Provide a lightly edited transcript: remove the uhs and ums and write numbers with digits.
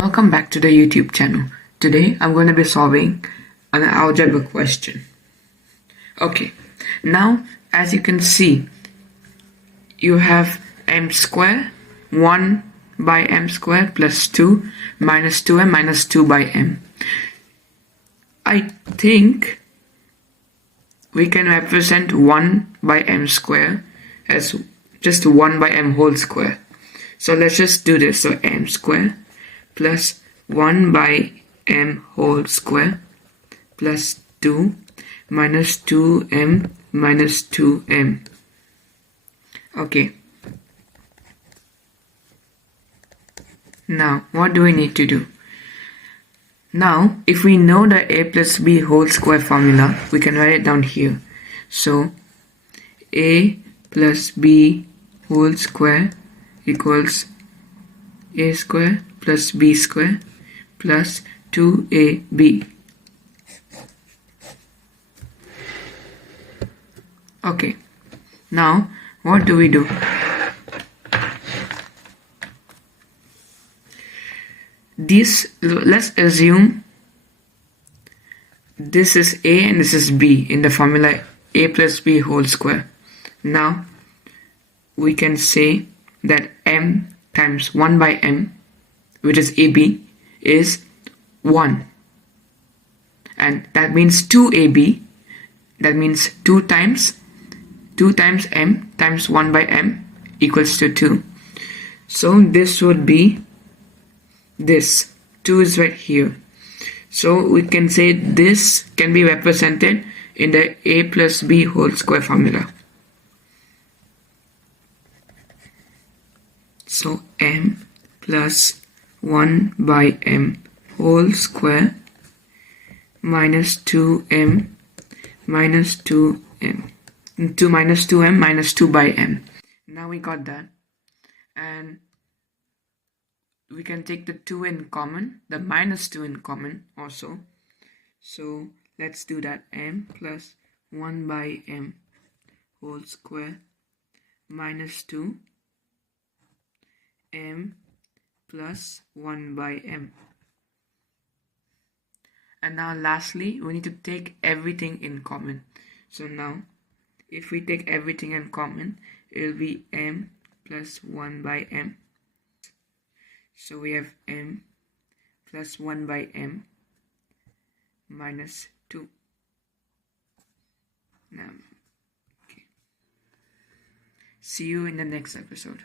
Welcome back to the YouTube channel. Today I'm going to be solving an algebra question. Okay, now as you can see, you have m square 1 by m square plus 2 minus 2m minus 2 by m. I think we can represent 1 by m square as just 1 by m whole square. So let's just do this. So m square plus 1 by m whole square plus 2 minus 2m minus 2m. Okay. Now, what do we need to do? Now, if we know the a plus b whole square formula, we can write it down here. So, a plus b whole square equals a square plus b square plus 2ab. Okay, now what do we do? Let's assume this is a and this is b in the formula a plus b whole square. Now we can say that m times 1 by m, which is ab, is 1, and that means 2ab. That means 2 times m times 1 by m equals to 2. So this would be this. 2 is right here. So we can say this can be represented in the a plus b whole square formula. So m plus 1 by m whole square minus 2m minus 2m. 2 minus 2m minus 2 by m. Now we got that. And we can take the 2 in common, the minus 2 in common also. So let's do that. M plus 1 by m whole square minus 2 m plus 1 by m. And now lastly, we need to take everything in common. So now if we take everything in common, it will be m plus 1 by m. So we have m plus 1 by m minus 2. Now, okay. See you in the next episode.